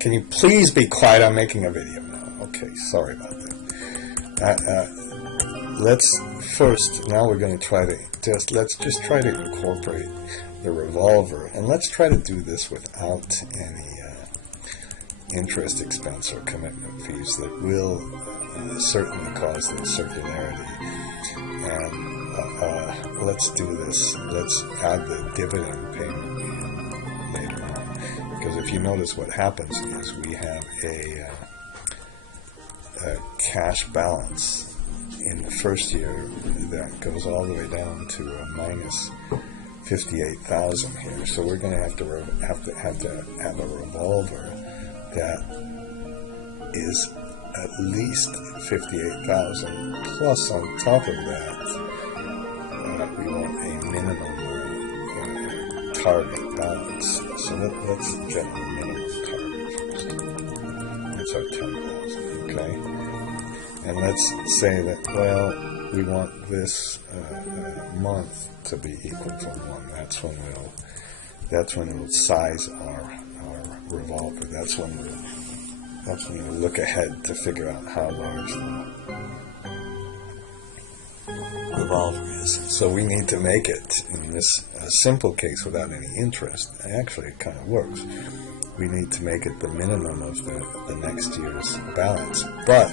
Can you please be quiet? I'm making a video now. Okay, sorry about that. Let's first, now we're going to try to let's just try to incorporate the revolver, and let's try to do this without any interest expense or commitment fees that will certainly cause the circularity. And let's do this. Let's add the dividend payment in later on, because if you notice, what happens is we have a cash balance in the first year that goes all the way down to a minus 58,000 here. So we're going to have to have a revolver that is at least 58,000 plus. On top of that, we want a minimum target balance. So let's get the minimum target first. That's our 10,000. Okay. And let's say that, well, we want this month to be equal to 1. That's when we'll size our revolver. That's when we'll look ahead to figure out how large the revolver is. So we need to make it, in this simple case without any interest. Actually, it kind of works. We need to make it the minimum of the next year's balance. But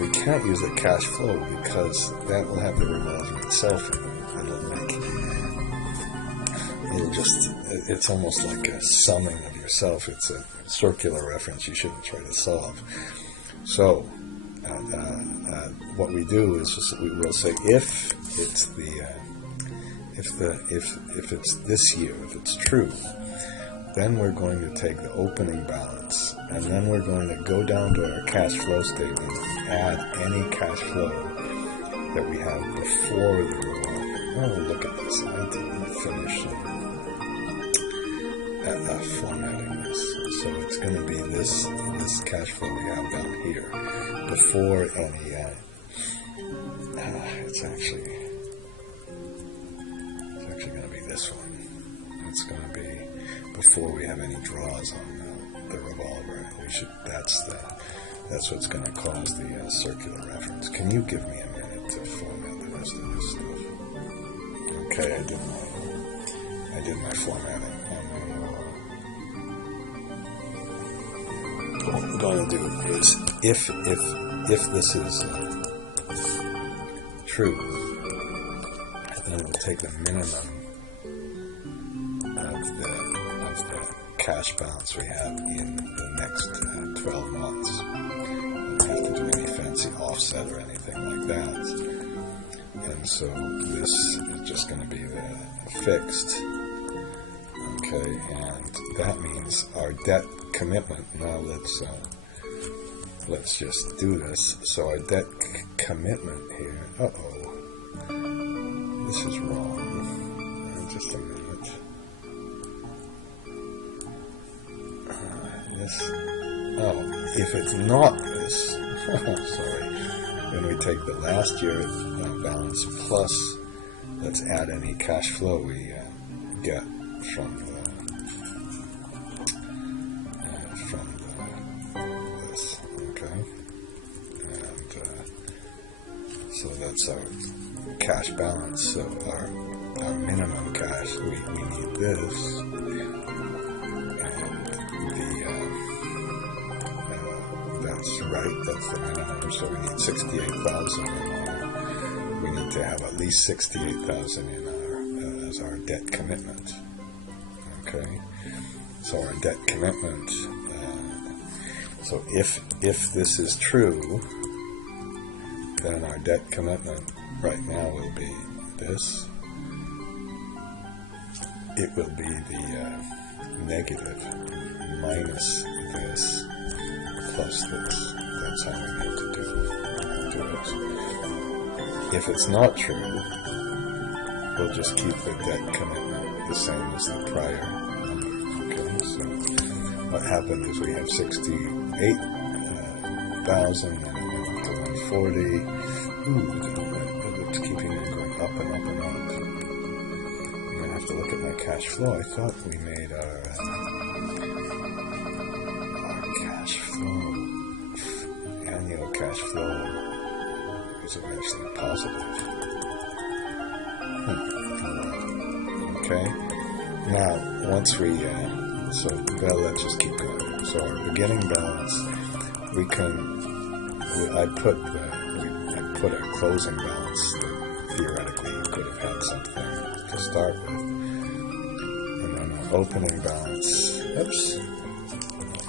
we can't use the cash flow, because that will have the revolver itself. It's almost like a summing of yourself. It's a circular reference you shouldn't try to solve. So what we do is we will say, if it's if it's this year, if it's true, then we're going to take the opening balance, and then we're going to go down to our cash flow statement and add any cash flow that we have before the revolver. Oh, look at this. I didn't finish formatting this. So it's going to be this cash flow we have down here before any it's actually going to be this one. It's going to be before we have any draws on the revolver. That's what's going to cause the circular reference. Can you give me a minute to format the rest of this stuff? Okay, I did my formatting. What I'm going to do is, if this is true, then we'll take the minimum of the cash balance we have in the next 12 months. We don't have to do any fancy offset or anything like that. And so this is just going to be the fixed. Okay, and that means our debt commitment. Now let's just do this. So our debt commitment here. This is wrong. Just a minute. If it's not this, sorry. When we take the last year balance plus, let's add any cash flow we get from this, okay, and so that's our cash balance. So our minimum cash, we need this, and that's right. That's the minimum. So we need 68,000 in our. We need to have at least 68,000 in our as our debt commitment. Okay, so our debt commitment. So if this is true, then our debt commitment right now will be this. It will be the negative minus this plus this. That's how we need to do it. If it's not true, we'll just keep the debt commitment the same as the prior number. Okay, so what happened is we have 68,000 and then went up to 140. It's keeping it going up and up and up. I'm going to have to look at my cash flow. I thought we made our flow, annual cash flow was eventually positive. Okay, now once we, well, let's just keep going. So our beginning balance, I put a closing balance that theoretically you could have had something to start with. And then our opening balance,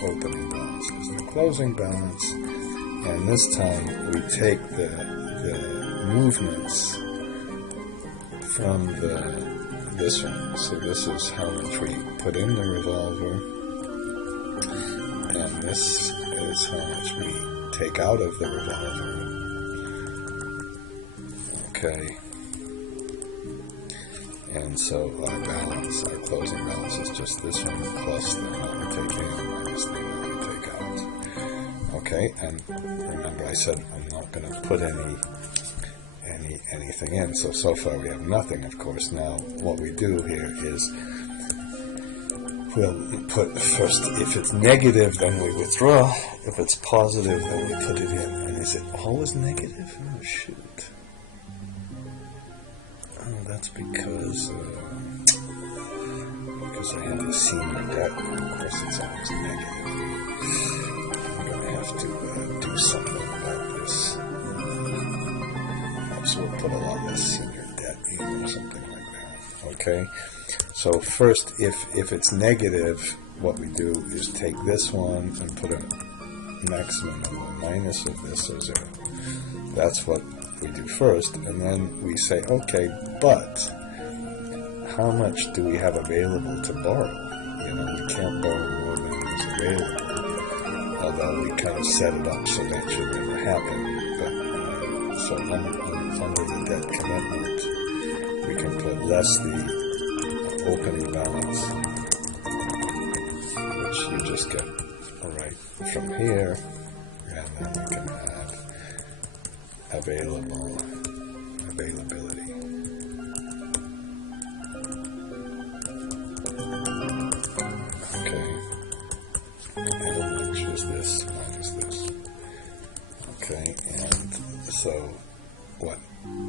opening balance is the closing balance. And this time we take the movements from this one. So this is how much we put in the revolver. And this is how much we take out of the revolver. Okay. And so our balance, our closing balance is just this one plus the amount we take in minus the amount we take out. Okay, and remember I said I'm not going to put anything in, so far we have nothing, of course. Now what we do here is we'll put first, if it's negative then we withdraw, if it's positive then we put it in. And is it always negative? Oh shoot. Oh, that's because I have the senior debt. Of course it's always negative. I'm going to have to do something about this. So we'll put a lot less senior debt in or something like that. Okay, so first, if it's negative, what we do is take this one and put a maximum of a minus of this, so 0. That's what we do first, and then we say, okay, but how much do we have available to borrow? You know, we can't borrow more than is available, although we kind of set it up so that should never happen. But so under the debt commitment, we can put less the opening balance, which you just get right from here, and then we can add availability. Okay, and how much is this minus this? Okay, and so what?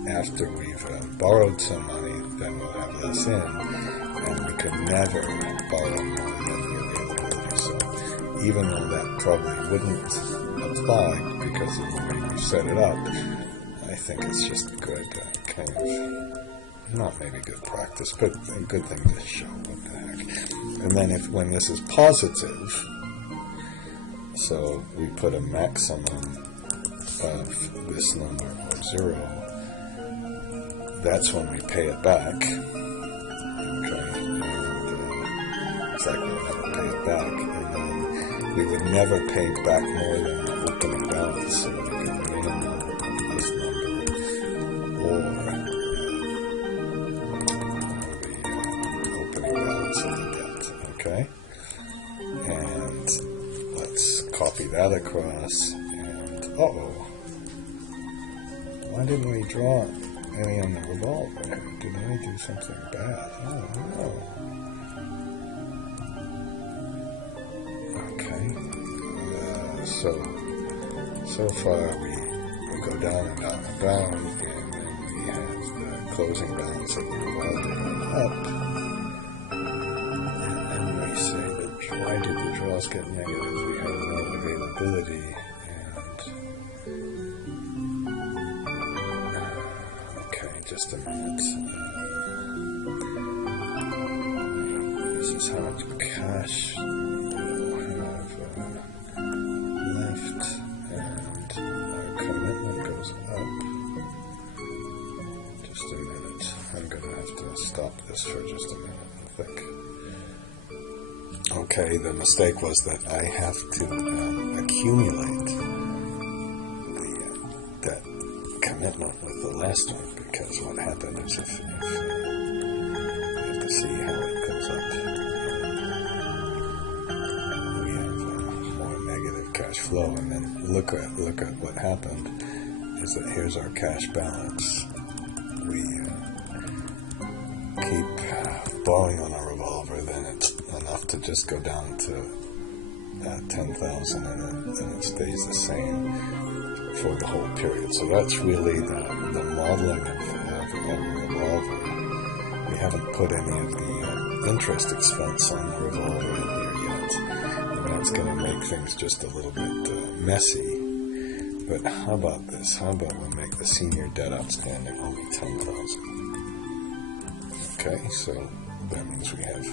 After we've borrowed some money, then we'll have less in, and we could never borrow more than the availability. So even though that probably wouldn't apply because of the way we set it up, I think it's just good kind of, not maybe good practice, but a good thing to show. What the heck. And then when this is positive, so we put a maximum of this number or 0, that's when we pay it back. Okay, and it's like we'll never pay it back, and then we would never pay back more than the opening balance, so we can minimum of this number or the opening balance of the debt. Okay, and let's copy that across. And why didn't we draw any on the revolver? Did I do something bad? Oh no. Okay. So far we go down and down and down, and then we have the closing balance of the revolver going up. And we say that why did the draws get negative? We have no availability. Just a minute. This is how much cash we'll have left, and our commitment goes up. Just a minute. I'm going to have to stop this for just a minute, I think. Okay, the mistake was that I have to accumulate that commitment with the last one, because what happened is if you have to see how it goes up, we have more negative cash flow, and then look at what happened is that here's our cash balance. We keep borrowing on a revolver, then it's enough to just go down to 10,000 in it, and it stays the same for the whole period. So that's really the modeling of Revolver. We haven't put any of the interest expense on the Revolver in here yet. And that's going to make things just a little bit messy. But how about this? How about we make the senior debt outstanding only 10,000? Okay, so that means we have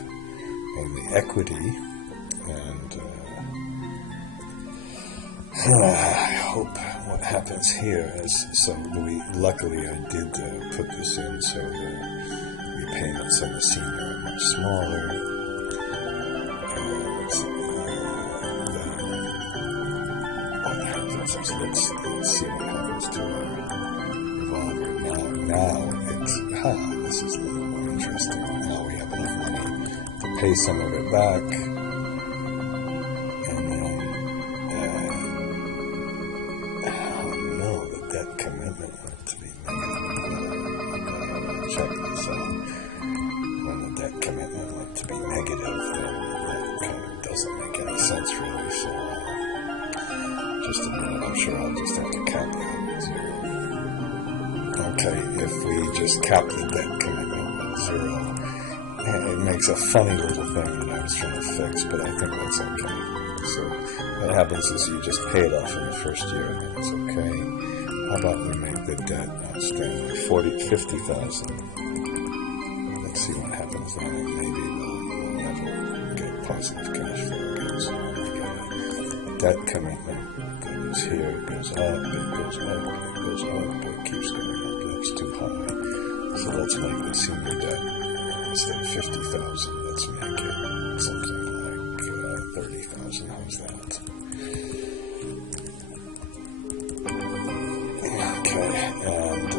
only equity, and I hope what happens here is, luckily I did put this in so the repayments on the senior are much smaller, and then what happens is, let's see what happens to our Revolver now. This is a little more interesting. Now we have enough money to pay some of it back, and then the debt commitment went to be negative. Check this out. When the debt commitment went to be negative, then that kind of doesn't make any sense really. So just a minute, I'm sure I'll just have to cap that at 0. Okay, if we just cap the debt commitment at 0, it makes a funny little thing that I was trying to fix, but I think that's okay. So what happens is you just pay it off in the first year, and then it's okay. How about we make the debt outstanding 50,000? Let's see what happens then, and maybe we'll never get positive cash flow again. So we get a debt commitment goes here, it goes up, it goes up, it goes up, it keeps going up. That's too high. So let's make the senior debt, instead of 50,000, let's make it something like 30,000. How's that? Okay, and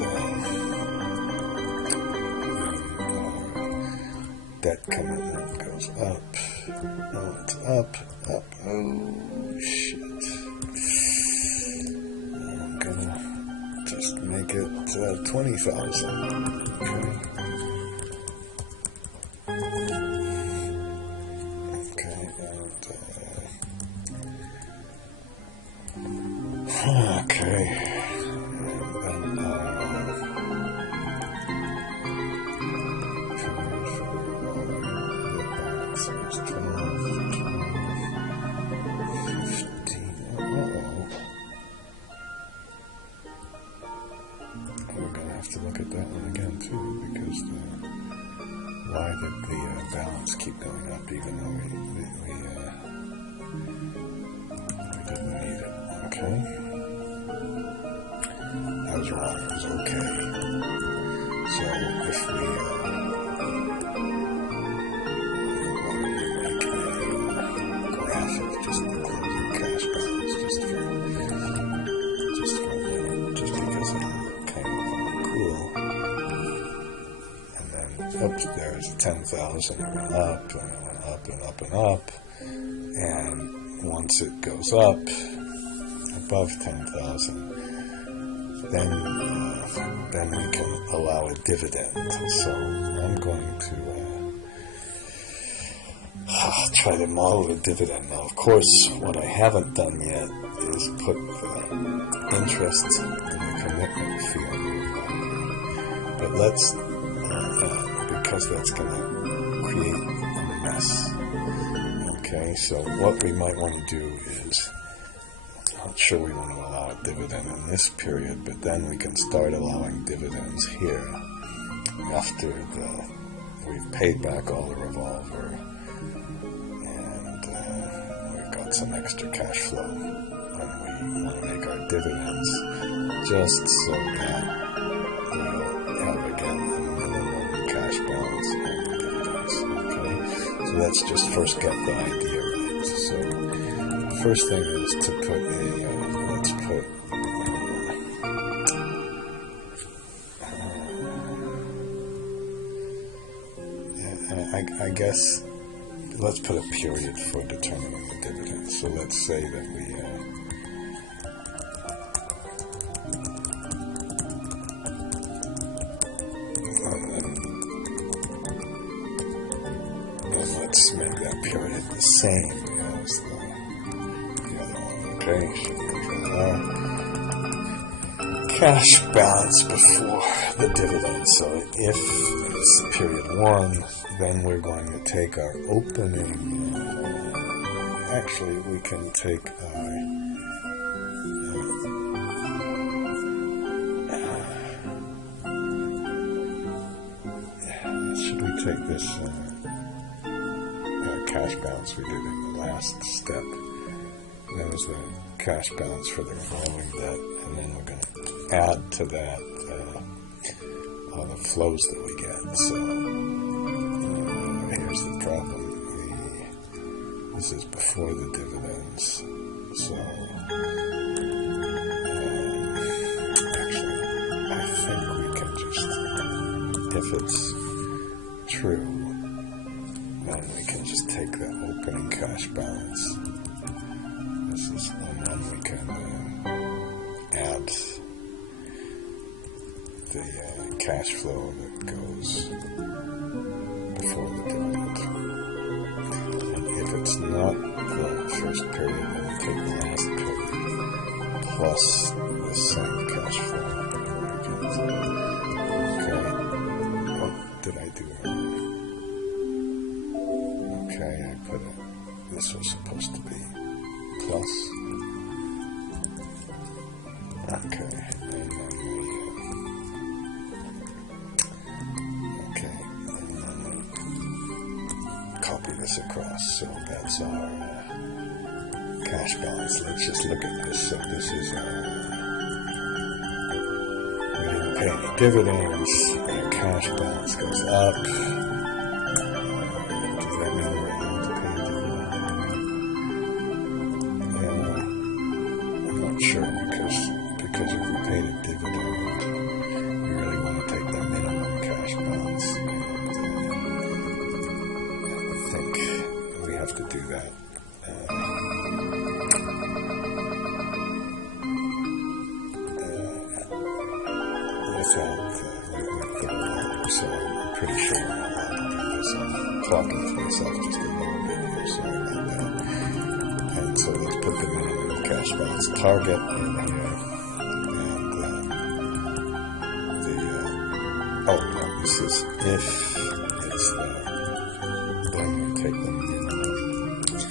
debt commitment goes up. Oh, it's up. Oh, shit. I'm gonna just make it 20,000. Okay. Okay, and so it's 12, 15. We're going to have to look at that one again too, because why did the balance keep going up even though we didn't need it? Okay. I was wrong. It was okay. So if we make a graph of just the closing cash balance, just for a minute, just because I'm kind of cool. And then, oops, there's 10,000. It went up, and it went up, and up, and up. And once it goes up above 10,000, then we can allow a dividend. So I'm going to try to model a dividend. Now, of course, what I haven't done yet is put the interest in the commitment field. But let's, because that's going to create a mess. Okay, so what we might want to do is, not sure we want to allow a dividend in this period, but then we can start allowing dividends here after we've paid back all the Revolver and we've got some extra cash flow, and we want to make our dividends just so that we'll have again the minimum cash balance on the dividends. Okay, so let's just first get the idea right. So first thing is to put let's put I guess let's put a period for determining the dividend. So let's say that we let's make that period the same as the Okay, should control our cash balance before the dividend. So if it's period 1, then we're going to take our opening. Actually, we can take our should we take this cash balance we did in the last step? That was the cash balance for the revolving debt, and then we're going to add to that all the flows that we get. So here's the problem. This is before the dividends. So actually, I think we can just, if it's true, then we can just take the opening cash balance. And then we can add the cash flow that goes before the dividend. And if it's not the first period, then we take the last period plus the same cash flow. Okay, what did I do wrong? Okay, I put it, this was supposed to be plus. Okay, and then we copy this across. So that's our cash balance. Let's just look at this. So this is we didn't pay any dividends. Our cash balance goes up. Does that mean we're allowed to pay a dividend? I'm not sure because if we paid a dividend, we really want to take the minimum cash balance. I think we have to do that. Without with the revolver, so I'm pretty sure I'm not allowed to do this. I'm talking to myself just a little bit here, sorry about that. And so let's put the minimum cash balance target in here. Oh, no, this is if it's then we take the minimum of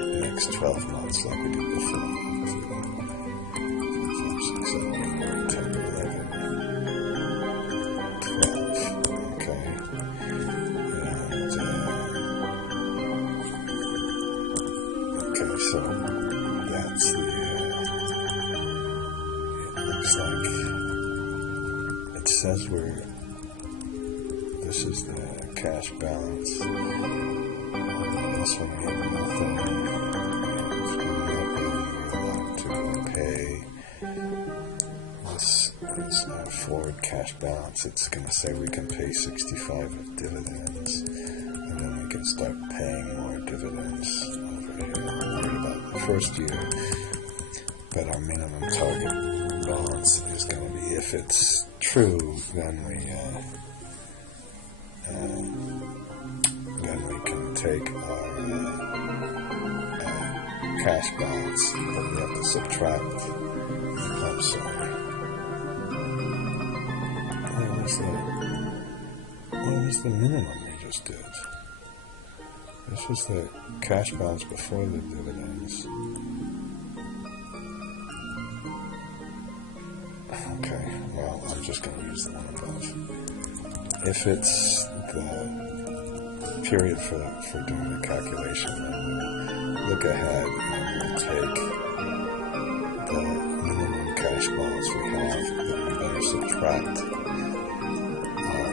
the next 12 months like we did before. 5, 6, 7, 8, 9, 10, 11, 12. Okay. And, okay, so that's the, it looks like it says this is the cash balance. This one we have nothing. We're allowed to pay. This is our forward cash balance. It's going to say we can pay 65 of dividends, and then we can start paying more dividends over here. I'm worried about the first year, but our minimum target balance is going to be, if it's true, then we can take our cash balance, but we have to subtract. I'm sorry. What was the minimum we just did? This was the cash balance before the dividends. Okay, well, I'm just going to use the one above. If it's the period for doing the calculation, then we'll look ahead and we'll take the minimum cash balance we have, then we better subtract our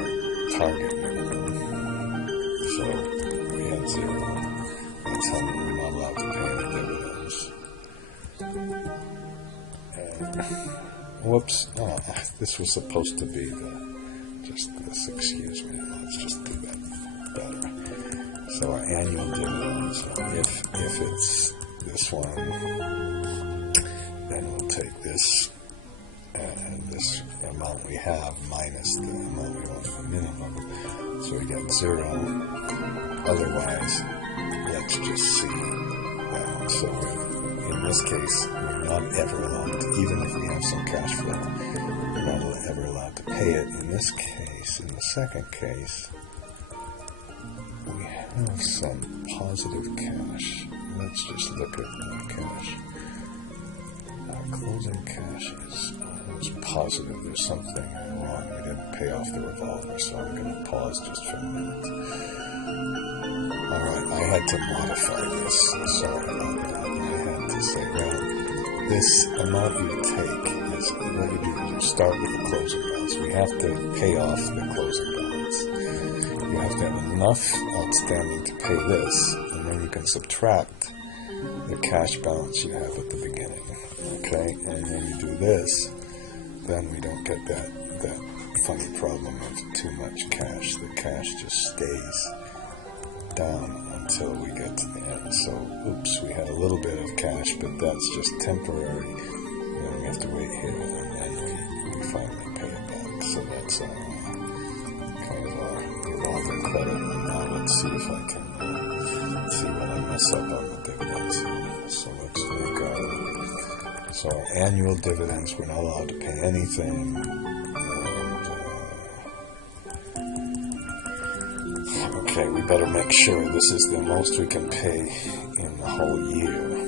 target minimum. So we had 0. That's how we're not allowed to pay any dividends. Whoops, this was supposed to be this, excuse me, let's just do that better. So our annual dividends, if it's this one, then we'll take this amount we have minus the amount we want for minimum. So we get 0. Otherwise, let's just see that. So this case, we're not ever allowed to, even if we have some cash flow, we're not ever allowed to pay it. In this case, in the second case, we have some positive cash. Let's just look at our cash. Our closing cash is positive. There's something wrong. We didn't pay off the revolver, so I'm going to pause just for a minute. Alright, I had to modify this. Sorry about that. I had to say, well, this amount you take is what you do is you start with the closing balance. We have to pay off the closing balance. You have to have enough outstanding to pay this, and then you can subtract the cash balance you have at the beginning. Okay, and when you do this, then we don't get that funny problem of too much cash. The cash just stays down until we get to the end. So, oops, we had a little bit of cash, but that's just temporary. And then we have to wait here, and then we finally pay it back. So that's kind of our revolving credit. And now let's see if I can see what I mess up on the dividends here. So let's look at so our annual dividends. We're not allowed to pay anything. Okay, we better make sure this is the most we can pay in the whole year.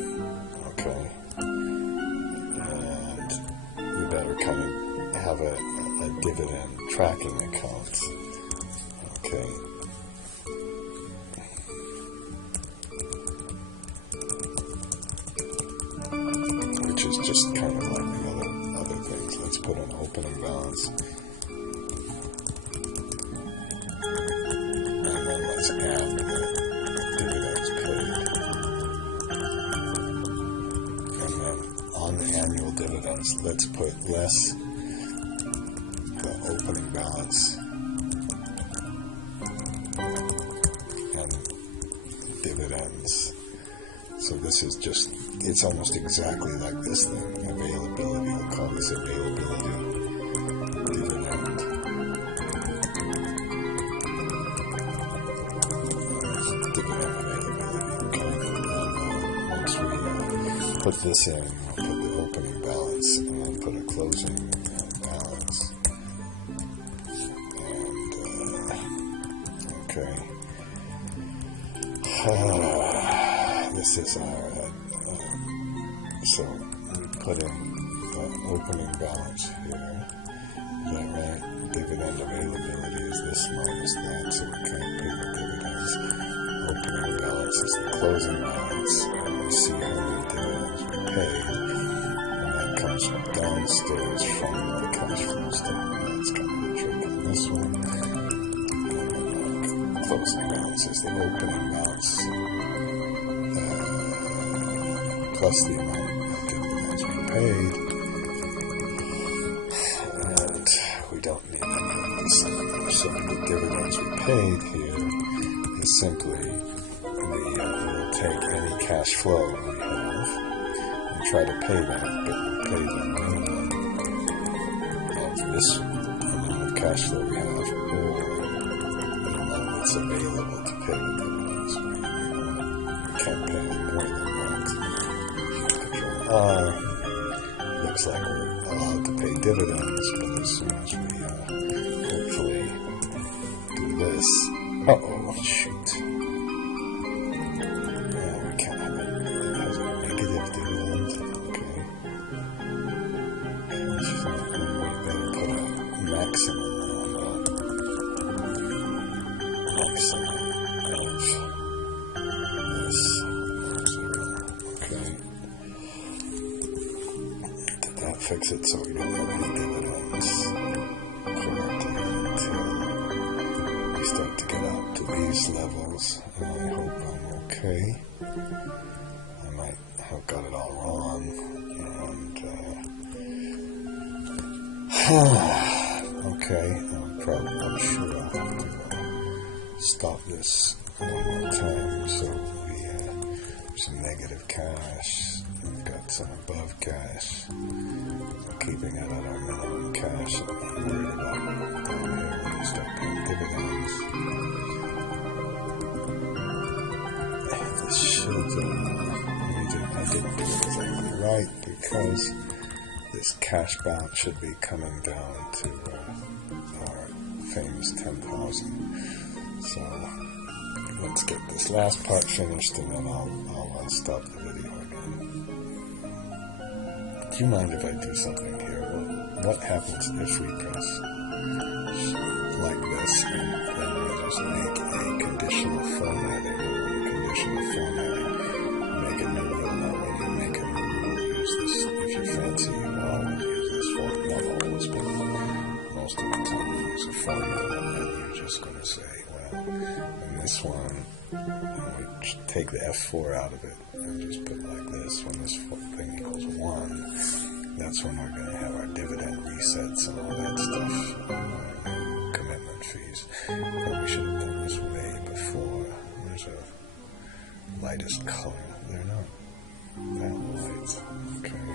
Okay, and we better kind of have a dividend tracking account. Okay. Which is just kind of like the other things. Let's put an opening balance. And then let's add the dividends paid. And then on the annual dividends, let's put less the opening balance and dividends. So this is just, it's almost exactly like this thing, availability. I'll call this availability dividend. Dividend availability, okay. And once we put this in, we'll put the opening balance and then put a closing balance. And, okay. This is our, so we put in the opening balance here. Is that right? Dividend availability is this minus that, so we can't pay the dividends. Opening balance is the closing balance, and we see how many dividends we paid. And that comes downstairs from the cash flow statement. That's kind of a trick on this one. And the closing balance is the opening balance. Plus the amount of dividends we paid, and we don't need any of this anymore. So the dividends we paid here is simply we'll take any cash flow we have and try to pay that, but we'll pay the minimum of this amount of cash flow we have, or the amount that's available to pay the dividends. We can't pay any more than that. Looks like we're allowed to pay dividends, but as soon as we hopefully do this, shoot. Yeah, we can't have it. It has a negative dividend. Okay. So we better put a maximum on maximum of this. Okay. Fix it so we don't have any dividends until we start to get out to these levels. And I hope I'm okay. I might have got it all wrong. And okay, I'm sure I'll have to stop this one more time. So we have some negative cash. We've got some above cash. Keeping it at our minimum cash. I'm worried about down here when we start paying dividends. This should, I didn't do it as I right, because this cash balance should be coming down to our famous 10,000. So let's get this last part finished, and then I'll stop the video again. Do you mind if I do something here? What happens if we press like this, and then we just make a conditional formatting? Conditional formatting. Make a new rule. Now, when you make a new rule, use this. If you fancy, you always use this formula. Not always, but most of the time, you use a formula, and you're just going to say, well, in this one, we take the F4 out of it and just put like this. When this thing equals 1, that's when we're going to have our dividend resets and all that stuff, commitment fees. But we should have done this way before. There's a lightest color. They're not that light. Okay.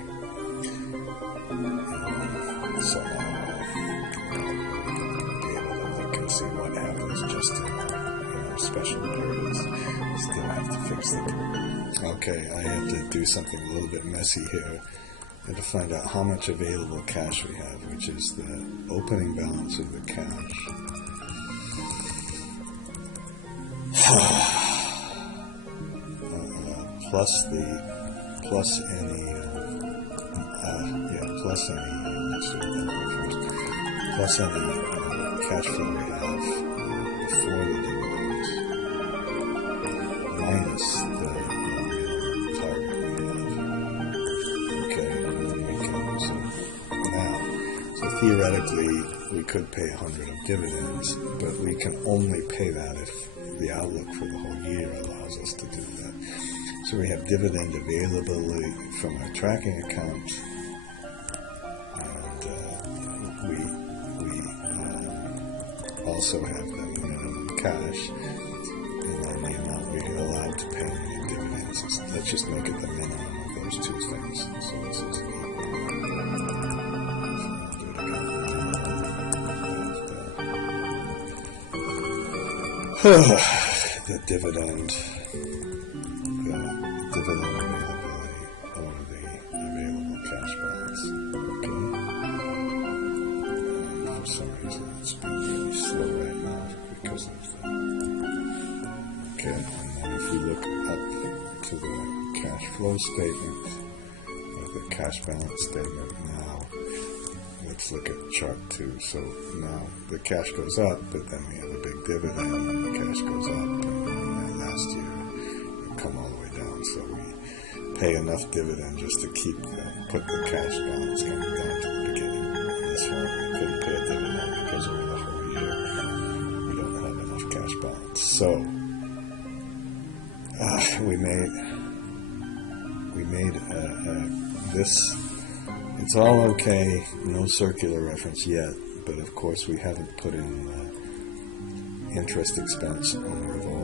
So now we'll be able to look and see what happens just in our special periods. Still have to fix the program. Okay, I have to do something a little bit messy here. I have to find out how much available cash we have, which is the opening balance of the cash. Plus any, let's do that first. Plus any cash flow we have before the dividends, minus the target we have. Okay, and then we can, so theoretically we could pay 100 of dividends, but we can only pay that if the outlook for the whole year allows us to do that. So we have dividend availability from our tracking account, and we also have the minimum cash, and then the amount we're allowed to pay in dividends. Let's just make it the minimum of those two things. So this is the dividend. Dividend availability over the available cash balance. Okay. For some reason it's been really slow right now because of that. Okay, and then if we look up to the cash flow statement, or the cash balance statement now, let's look at chart 2. So now the cash goes up, but then we have a big dividend, and the cash goes up, and then last year it come all the way down. So we pay enough dividend just to put the cash balance coming down to the beginning. This one we couldn't pay a dividend because over the whole year we don't have enough cash balance. So we made this. It's all okay. No circular reference yet, but of course we haven't put in interest expense on the revolver.